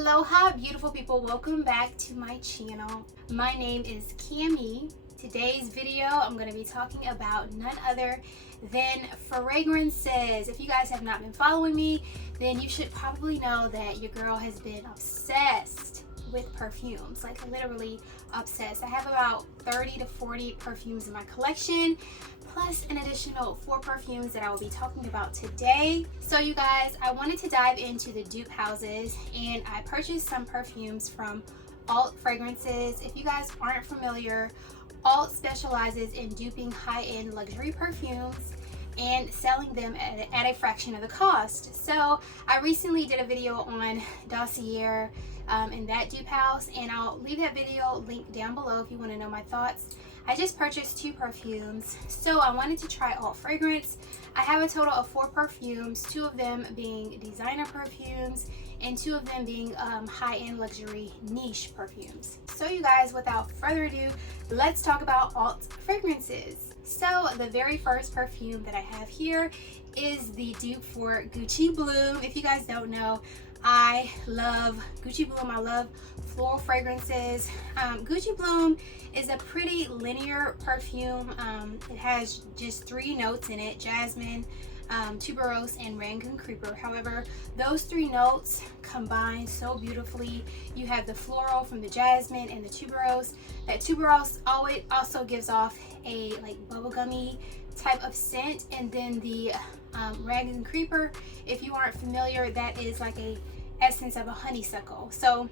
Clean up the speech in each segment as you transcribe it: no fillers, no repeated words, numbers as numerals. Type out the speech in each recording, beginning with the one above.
Aloha beautiful people, welcome back to my channel. My name is Cami. Today's video I'm going to be talking about none other than fragrances. If you guys have not been following me, then you should probably know that your girl has been obsessed with perfumes, like literally obsessed. I have about 30 to 40 perfumes in my collection, plus an additional 4 perfumes that I will be talking about today. So you guys, I wanted to dive into the dupe houses, and I purchased some perfumes from Alt Fragrances. If you guys aren't familiar, Alt specializes in duping high-end luxury perfumes and selling them at a fraction of the cost. So I recently did a video on Dossier in that dupe house, and I'll leave that video linked down below if you want to know my thoughts. I just purchased 2 perfumes, so I wanted to try Alt Fragrance. I have a total of 4 perfumes, 2 of them being designer perfumes and 2 of them being high-end luxury niche perfumes. So you guys, without further ado, let's talk about Alt Fragrances. So the very first perfume that I have here is the dupe for Gucci Bloom. If you guys don't know, I love Gucci Bloom. I love floral fragrances. Gucci Bloom is a pretty linear perfume. It has just 3 notes in it: jasmine, tuberose, and rangoon creeper. However, those 3 notes combine so beautifully. You have the floral from the jasmine and the tuberose. That tuberose always also gives off a like bubblegummy type of scent, and then the rangoon creeper, if you aren't familiar, that is like a essence of a honeysuckle. So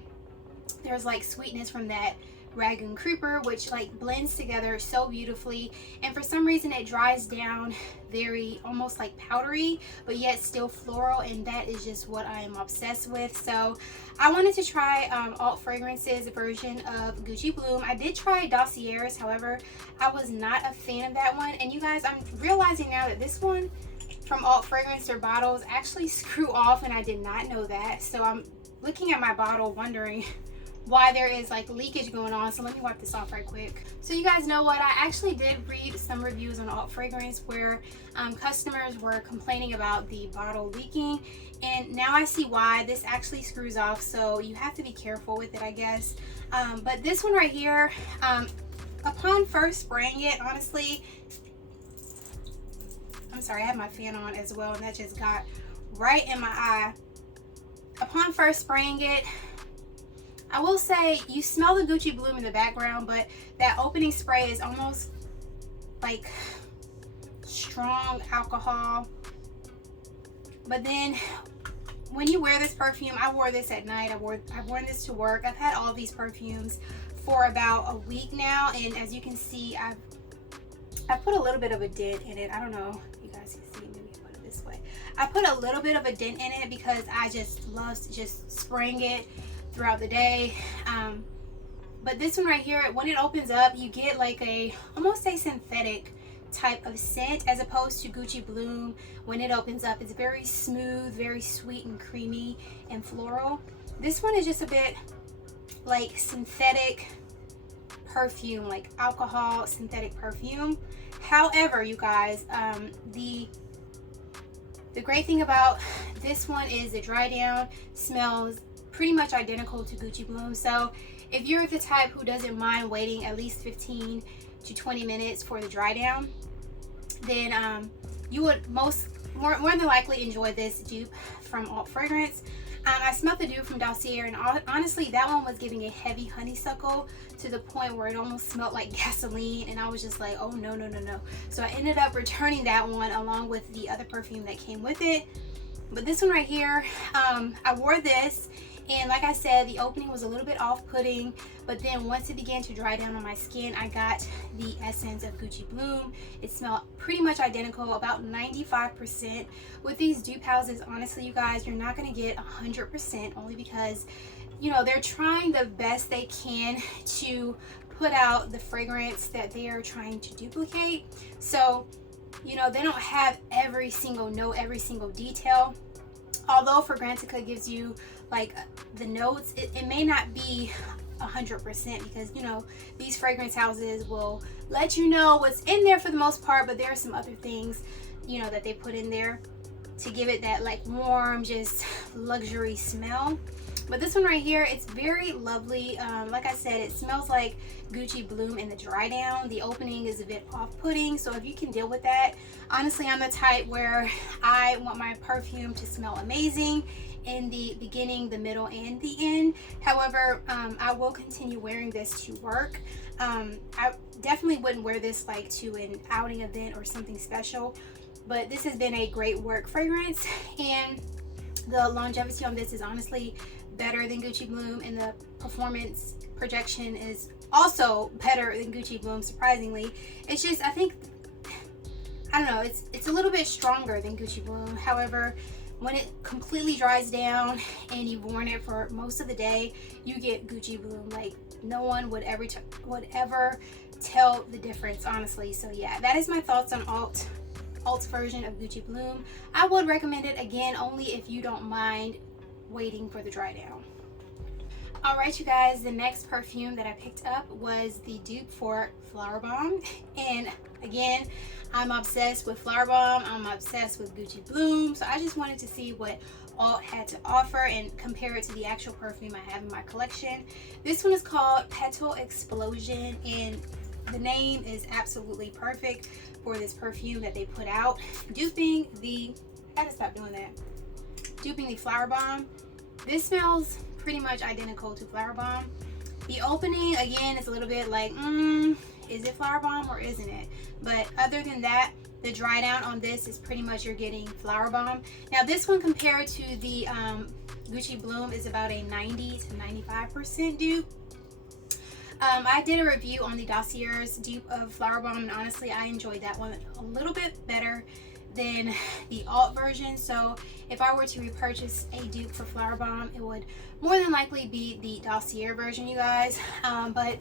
there's like sweetness from that rangoon creeper, which like blends together so beautifully, and for some reason it dries down very almost like powdery, but yet still floral, and that is just what I am obsessed with. So I wanted to try Alt Fragrances version of Gucci Bloom. I did try Dossier's, however I was not a fan of that one, and you guys, I'm realizing now that this one from Alt Fragrance, their bottles actually screw off, and I did not know that. So I'm looking at my bottle wondering why there is like leakage going on. So let me wipe this off right quick. So you guys know what, I actually did read some reviews on Alt Fragrance where customers were complaining about the bottle leaking, and now I see why. This actually screws off, so you have to be careful with it, I guess. But this one right here, upon first spraying it, honestly, I'm sorry, I have my fan on as well, and that just got right in my eye. Upon first spraying it, I will say you smell the Gucci Bloom in the background, but that opening spray is almost like strong alcohol. But then when you wear this perfume, I wore this at night, I've worn this to work. I've had all these perfumes for about a week now, and as you can see, I put a little bit of a dent in it. I don't know if you guys can see, maybe put it this way. I put a little bit of a dent in it because I just love just spraying it throughout the day. But this one right here, when it opens up, you get like a almost a synthetic type of scent, as opposed to Gucci Bloom. When it opens up, it's very smooth, very sweet and creamy and floral. This one is just a bit like synthetic perfume, like alcohol synthetic perfume. However, you guys, the great thing about this one is the dry down smells pretty much identical to Gucci Bloom. So if you're the type who doesn't mind waiting at least 15 to 20 minutes for the dry down, then you would more than likely enjoy this dupe from Alt Fragrance. I smelled the dupe from Dossier, and honestly that one was giving a heavy honeysuckle to the point where it almost smelled like gasoline, and I was just like, oh no. So I ended up returning that one along with the other perfume that came with it. But this one right here, I wore this, and like I said, the opening was a little bit off-putting, but then once it began to dry down on my skin, I got the essence of Gucci Bloom. It smelled pretty much identical, about 95%. With these dupe houses, honestly, you guys, you're not going to get 100%, only because, you know, they're trying the best they can to put out the fragrance that they are trying to duplicate. So, you know, they don't have every single note, every single detail. Although Fragrantica gives you like the notes, it may not be 100%, because, you know, these fragrance houses will let you know what's in there for the most part, but there are some other things, you know, that they put in there to give it that like warm, just luxury smell. But this one right here, it's very lovely. Like I said, it smells like Gucci Bloom in the dry down. The opening is a bit off-putting, so if you can deal with that. Honestly, I'm the type where I want my perfume to smell amazing in the beginning, the middle, and the end. However, I will continue wearing this to work. I definitely wouldn't wear this like to an outing event or something special, but this has been a great work fragrance, and the longevity on this is honestly better than Gucci Bloom, and the performance projection is also better than Gucci Bloom, surprisingly. It's just, I think, I don't know, it's a little bit stronger than Gucci Bloom. However, when it completely dries down and you've worn it for most of the day, you get Gucci Bloom. Like, no one would ever tell the difference, honestly. So yeah, that is my thoughts on Alt's version of Gucci Bloom. I would recommend it, again, only if you don't mind waiting for the dry down. All right, you guys, the next perfume that I picked up was the dupe for Flowerbomb. And again, I'm obsessed with Flowerbomb. I'm obsessed with Gucci Bloom. So I just wanted to see what Alt had to offer and compare it to the actual perfume I have in my collection. This one is called Petal Explosion, and the name is absolutely perfect for this perfume that they put out. Duping the, I gotta stop doing that. Duping the Flowerbomb. This smells pretty much identical to Flowerbomb. The opening, again, is a little bit like, is it Flowerbomb or isn't it? But other than that, the dry down on this is pretty much you're getting Flowerbomb. Now this one compared to the Gucci Bloom is about a 90 to 95% dupe. I did a review on the Dossier's dupe of Flowerbomb, and honestly I enjoyed that one a little bit better than the Alt version. So if I were to repurchase a dupe for Flowerbomb, it would more than likely be the Dossier version, you guys. But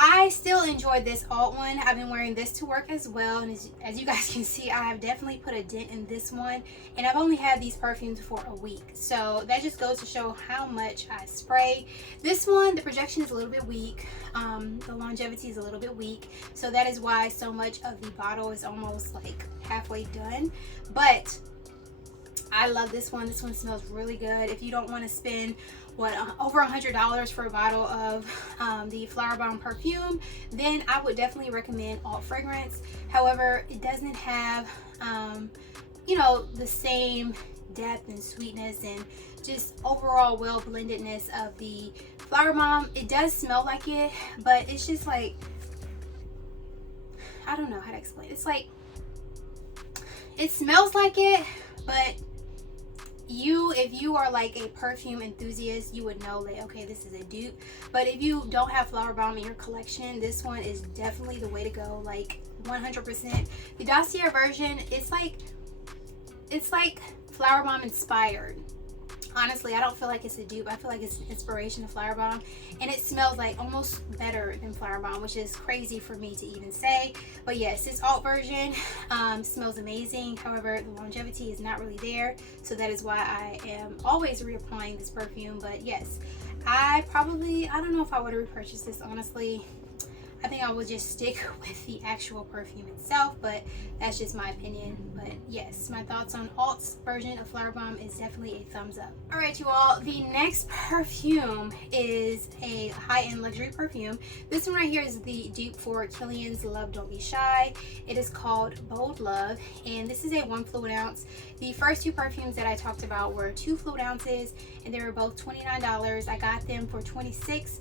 I still enjoyed this Alt one. I've been wearing this to work as well, and as you guys can see, I have definitely put a dent in this one, and I've only had these perfumes for a week, so that just goes to show how much I spray. This one, the projection is a little bit weak, the longevity is a little bit weak, so that is why so much of the bottle is almost like halfway done. But I love this one. This one smells really good. If you don't want to spend over $100 for a bottle of the Flowerbomb perfume, then I would definitely recommend Alt fragrance. However, it doesn't have you know, the same depth and sweetness and just overall well blendedness of the Flowerbomb. It does smell like it, but it's just like, I don't know how to explain. It's like, it smells like it, but if you are like a perfume enthusiast, you would know that, okay, this is a dupe. But if you don't have Flowerbomb in your collection, this one is definitely the way to go, like 100%. The Dossier version, it's like Flowerbomb inspired. Honestly, I don't feel like it's a dupe. I feel like it's an inspiration of Flowerbomb, and it smells like almost better than Flowerbomb, which is crazy for me to even say. But yes, this Alt version smells amazing. However, the longevity is not really there, so that is why I am always reapplying this perfume. But yes, I don't know if I would repurchase this, honestly. I think I would just stick with the actual perfume itself, but that's just my opinion. But yes, my thoughts on Alt's version of Flowerbomb is definitely a thumbs up. All right, you all, the next perfume is a high-end luxury perfume. This one right here is the dupe for Kilian's Love Don't Be Shy. It is called Bold Love, and this is a 1 fluid ounce. The first two perfumes that I talked about were 2 fluid ounces, and they were both $29. I got them for $26.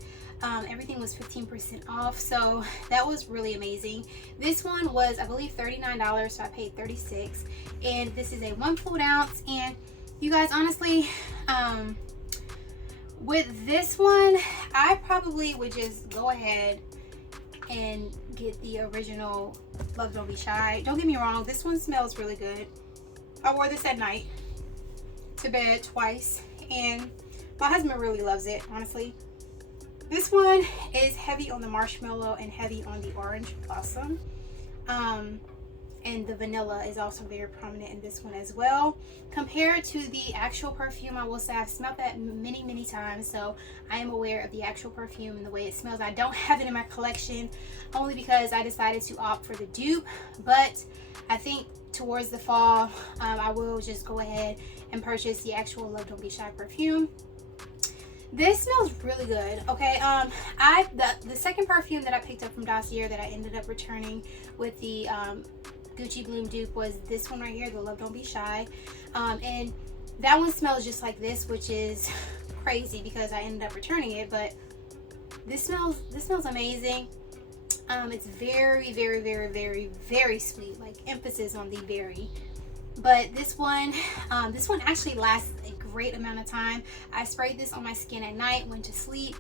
Everything was 15% off, so that was really amazing. This one was, I believe, $39, so I paid $36, and this is a 1 fluid ounce. And you guys, honestly, with this one, I probably would just go ahead and get the original Love Don't Be Shy. Don't get me wrong, this one smells really good. I wore this at night to bed twice, and my husband really loves it, honestly. This one is heavy on the marshmallow and heavy on the orange blossom. And the vanilla is also very prominent in this one as well. Compared to the actual perfume, I will say I've smelled that many times, so I am aware of the actual perfume and the way it smells. I don't have it in my collection only because I decided to opt for the dupe, but I think towards the fall, I will just go ahead and purchase the actual Love Don't Be Shy perfume. This smells really good. Okay, the second perfume that I picked up from Dossier that I ended up returning with the Gucci Bloom dupe was this one right here, the Love Don't Be Shy, and that one smells just like this, which is crazy because I ended up returning it. But this smells amazing. It's very, very, very, very, very sweet, like emphasis on the very. But this one actually lasts a great amount of time. I sprayed this on my skin at night, went to sleep.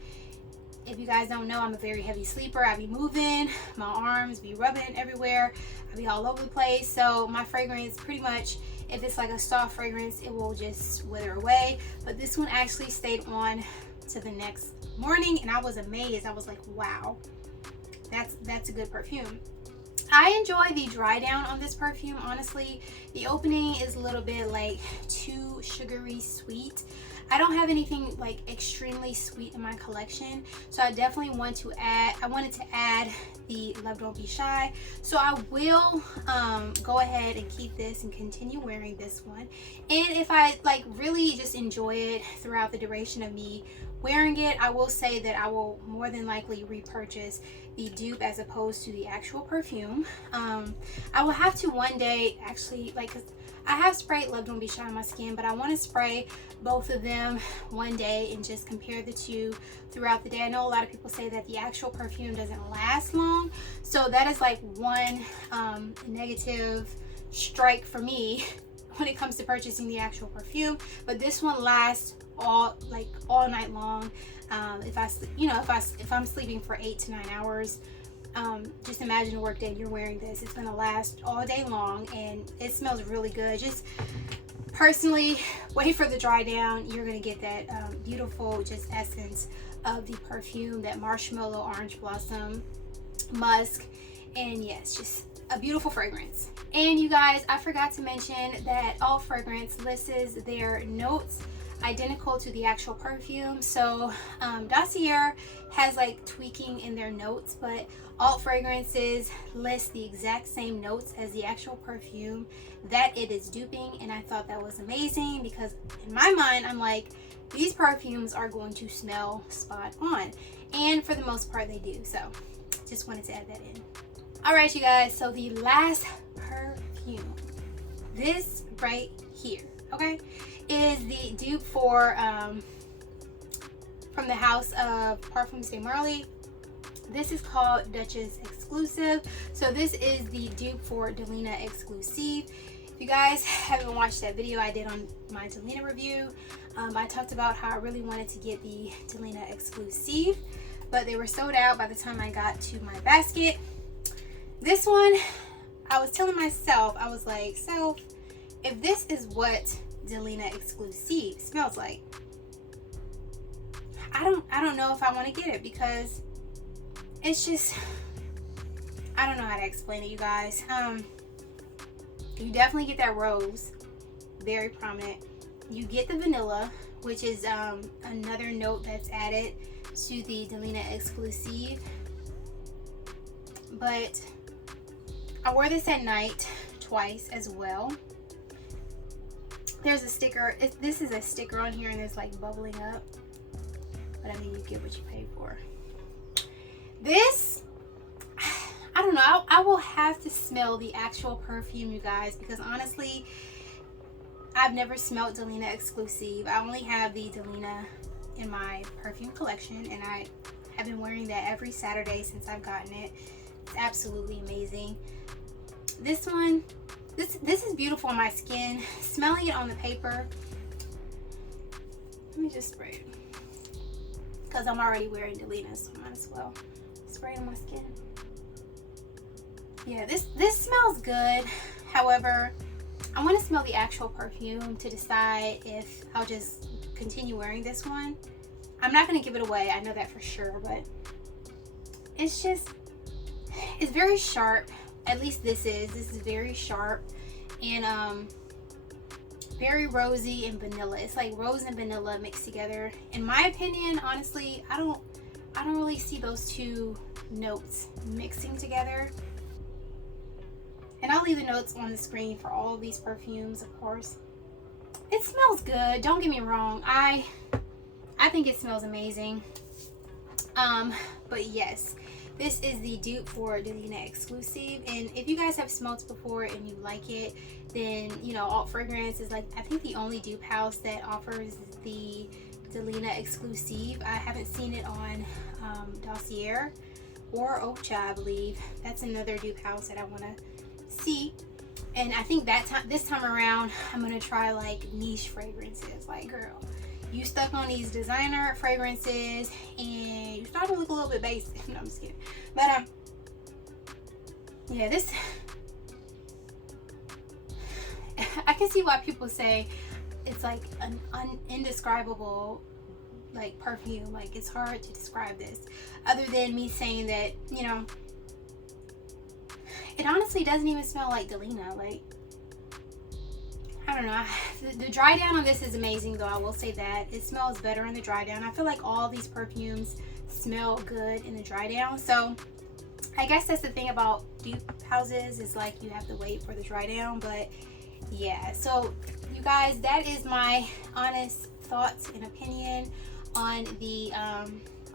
If you guys don't know, I'm a very heavy sleeper. I be moving, my arms be rubbing everywhere. I be all over the place. So my fragrance, pretty much, if it's like a soft fragrance, it will just wither away. But this one actually stayed on to the next morning, and I was amazed. I was like, wow, that's a good perfume. I enjoy the dry down on this perfume. Honestly, the opening is a little bit like too sugary sweet. I don't have anything like extremely sweet in my collection, so I definitely wanted to add the Love Don't Be Shy. So I will go ahead and keep this and continue wearing this one. And if I like really just enjoy it throughout the duration of me wearing it, I will say that I will more than likely repurchase the dupe as opposed to the actual perfume. I will have to one day actually, like, I have sprayed Love Don't Be Shy on my skin, but I want to spray both of them one day and just compare the two throughout the day. I know a lot of people say that the actual perfume doesn't last long, so that is like one negative strike for me when it comes to purchasing the actual perfume. But this one lasts all night long. If I'm sleeping for 8 to 9 hours, just imagine a work day you're wearing this. It's gonna last all day long, and it smells really good. Just personally, wait for the dry down. You're gonna get that beautiful just essence of the perfume, that marshmallow, orange blossom, musk, and yes, just a beautiful fragrance. And you guys, I forgot to mention that all fragrance lists their notes identical to the actual perfume. So Dossier has like tweaking in their notes, but all fragrances list the exact same notes as the actual perfume that it is duping. And I thought that was amazing because in my mind, I'm like, these perfumes are going to smell spot on, and for the most part they do. So just wanted to add that in. All right, you guys, so the last perfume, this right here, okay, is the dupe for from the house of Perfumes Mentioned. This is called Duchess Exclusif. So this is the dupe for Delina Exclusif. If you guys haven't watched that video I did on my Delina review, I talked about how I really wanted to get the Delina Exclusif, but they were sold out by the time I got to my basket. This one, I was telling myself, I was like, so if this is what Delina Exclusif smells like, I don't know if I want to get it, because it's just, I don't know how to explain it, you guys. You definitely get that rose, very prominent. You get the vanilla, which is another note that's added to the Delina Exclusif. But I wore this at night twice as well. There's a sticker. This is a sticker on here, and it's like bubbling up. But I mean, you get what you pay for. This, I don't know. I will have to smell the actual perfume, you guys, because honestly, I've never smelled Delina Exclusif. I only have the Delina in my perfume collection, and I have been wearing that every Saturday since I've gotten it. It's absolutely amazing. This one, this is beautiful on my skin. Smelling it on the paper. Let me just spray it, because I'm already wearing Delina, so I might as well spray it on my skin. Yeah, this smells good. However, I want to smell the actual perfume to decide if I'll just continue wearing this one. I'm not going to give it away, I know that for sure, but it's just, it's very sharp. At least this is very sharp, and very rosy and vanilla. It's like rose and vanilla mixed together. In my opinion, honestly, I don't really see those two notes mixing together. And I'll leave the notes on the screen for all of these perfumes, of course. It smells good, don't get me wrong. I I think it smells amazing. But yes, this is the dupe for Delina Exclusif, and if you guys have smelled it before and you like it, then you know, Alt Fragrance is like, I think, the only dupe house that offers the Delina Exclusif. I haven't seen it on Dossier or Ocha, I believe. That's another dupe house that I want to see. And I think this time around, I'm gonna try like niche fragrances. Like, girl, you stuck on these designer fragrances and you starting to look a little bit basic. No, I'm just kidding. But yeah, this, I can see why people say it's like an indescribable like perfume. Like, it's hard to describe this, other than me saying that, you know, it honestly doesn't even smell like Delina. Like, I don't know. The dry down on this is amazing, though. I will say that it smells better in the dry down. I feel like all these perfumes smell good in the dry down. So I guess that's the thing about dupe houses, is like you have to wait for the dry down. But yeah, so you guys, that is my honest thoughts and opinion on the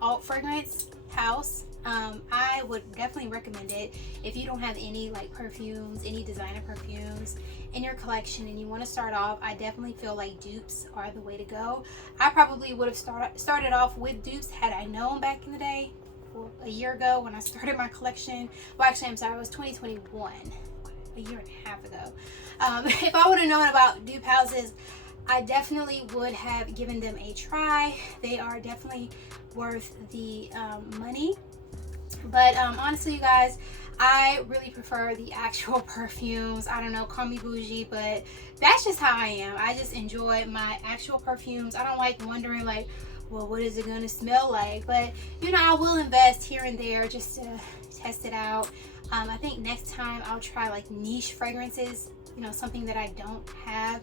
Alt Fragrance house. I would definitely recommend it if you don't have any like perfumes, any designer perfumes in your collection, and you want to start off. I definitely feel like dupes are the way to go. I probably would have started off with dupes had I known back in the day, a year ago when I started my collection. Well, actually, I'm sorry, it was 2021, a year and a half ago. If I would have known about dupe houses, I definitely would have given them a try. They are definitely worth the money. But honestly, you guys, I really prefer the actual perfumes. I don't know, call me bougie, but that's just how I am. I just enjoy my actual perfumes. I don't like wondering like, well, what is it gonna smell like? But you know, I will invest here and there just to test it out. I think next time I'll try like niche fragrances, you know, something that I don't have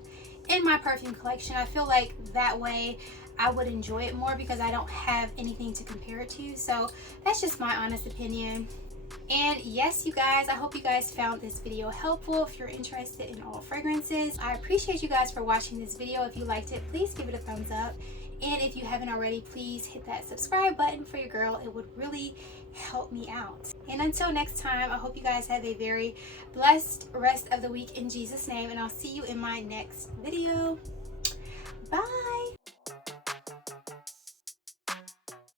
in my perfume collection. I feel like that way I would enjoy it more because I don't have anything to compare it to. So that's just my honest opinion. And yes, you guys, I hope you guys found this video helpful. If you're interested in all fragrances, I appreciate you guys for watching this video. If you liked it, please give it a thumbs up. And if you haven't already, please hit that subscribe button for your girl. It would really help me out. And until next time, I hope you guys have a very blessed rest of the week in Jesus' name. And I'll see you in my next video. Bye.